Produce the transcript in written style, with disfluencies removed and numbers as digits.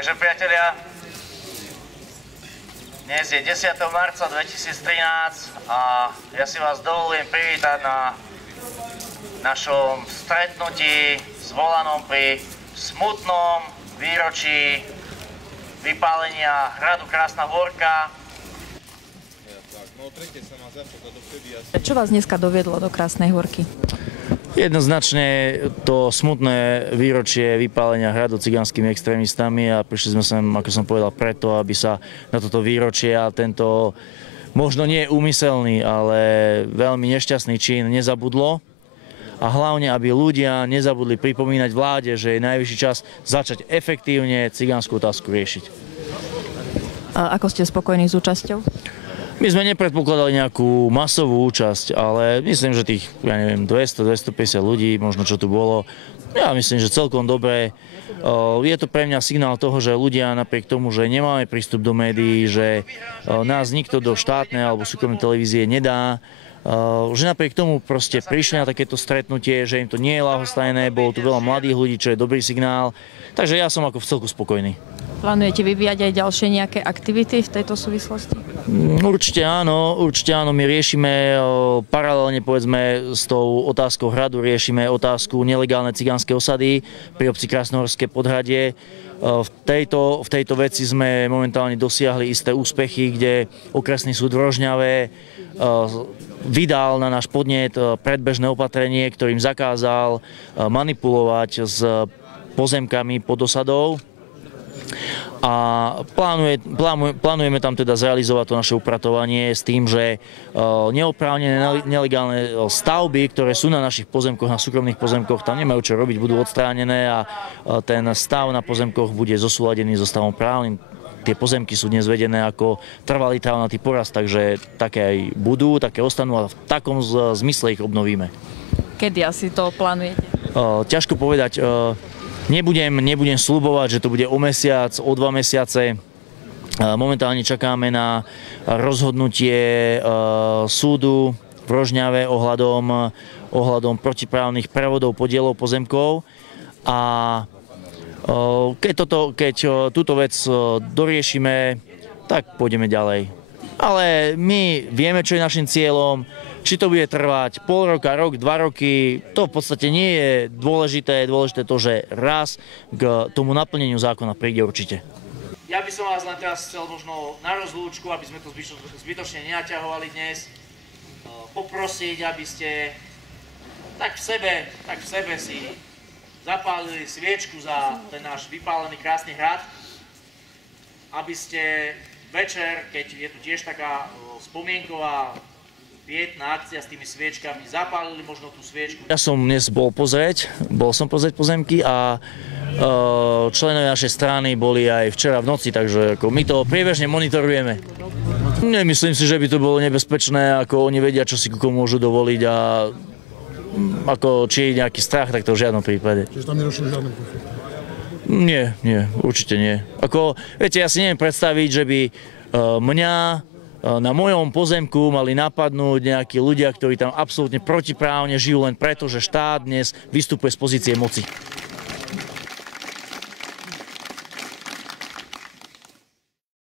Takže priatelia, dnes je 10. marca 2013 a ja si vás dovolujem privítať na našom stretnutí zvolanom pri smutnom výročí vypálenia hradu Krásna Hôrka. Čo vás dneska doviedlo do Krásnej Hôrky? Jednoznačne to smutné výročie vypálenia hradu cigánskymi extrémistami a prišli sme sem, ako som povedal, preto, aby sa na toto výročie a tento možno nie úmyselný, ale veľmi nešťastný čin nezabudlo. A hlavne, aby ľudia nezabudli pripomínať vláde, že je najvyšší čas začať efektívne cigánsku otázku riešiť. A ako ste spokojní s účasťou? My sme nepredpokladali nejakú masovú účasť, ale myslím, že tých, 200-250 ľudí, možno čo tu bolo, ja myslím, že celkom dobré. Je to pre mňa signál toho, že ľudia napriek tomu, že nemáme prístup do médií, že nás nikto do štátnej alebo súkromnej televízie nedá, že napriek tomu proste prišli na takéto stretnutie, že im to nie je ľahostajné, bolo tu veľa mladých ľudí, čo je dobrý signál, takže ja som ako v celku spokojný. Plánujete vyvíjať aj ďalšie nejaké aktivity v tejto súvislosti? Určite áno, my riešime paralelne povedzme s tou otázkou hradu, riešime otázku nelegálnej cigánskej osady pri obci Krásnohorské Podhradie. V tejto veci sme momentálne dosiahli isté úspechy, kde okresný súd v Rožňave vydal na náš podnet predbežné opatrenie, ktorým zakázal manipulovať s pozemkami pod osadou. A plánujeme tam teda zrealizovať to naše upratovanie s tým, že neoprávnené nelegálne stavby, ktoré sú na našich pozemkoch, na súkromných pozemkoch, tam nemajú čo robiť, budú odstránené a ten stav na pozemkoch bude zosúladený so stavom právnym. Tie pozemky sú dnes vedené ako trvalý trávnatý porast, takže také aj budú, také ostanú a v takom zmysle ich obnovíme. Kedy asi to plánujete? Ťažko povedať. Nebudem sľubovať, že to bude o mesiac, o 2 mesiace. Momentálne čakáme na rozhodnutie súdu v Rožňave ohľadom protiprávnych prevodov podielov pozemkov. A keď túto vec doriešime, tak pôjdeme ďalej. Ale my vieme, čo je našim cieľom. Či to bude trvať pol roka, rok, 2 roky, to v podstate nie je dôležité. Je dôležité to, že raz k tomu naplneniu zákona príde určite. Ja by som vás len teraz chcel možno na rozlúčku, aby sme to zbytočne nenaťahovali dnes, poprosiť, aby ste tak v sebe si zapálili sviečku za ten náš vypálený krásny hrad, aby ste večer, keď je tu tiež taká spomienková pietná akcia s tými sviečkami, zapálili možno tú sviečku. Ja som dnes bol som pozrieť pozemky a členovia našej strany boli aj včera v noci, takže my to priebežne monitorujeme. Nemyslím si, že by to bolo nebezpečné, ako oni vedia, čo si komu môžu dovoliť a ako či je nejaký strach, tak to v žiadnom prípade. Čiže tam nedošlo žiadne konflikty? Nie, určite nie. Viete, ja si neviem predstaviť, že by mňa na mojom pozemku mali napadnúť nejakí ľudia, ktorí tam absolútne protiprávne žijú len preto, že štát dnes vystupuje z pozície moci.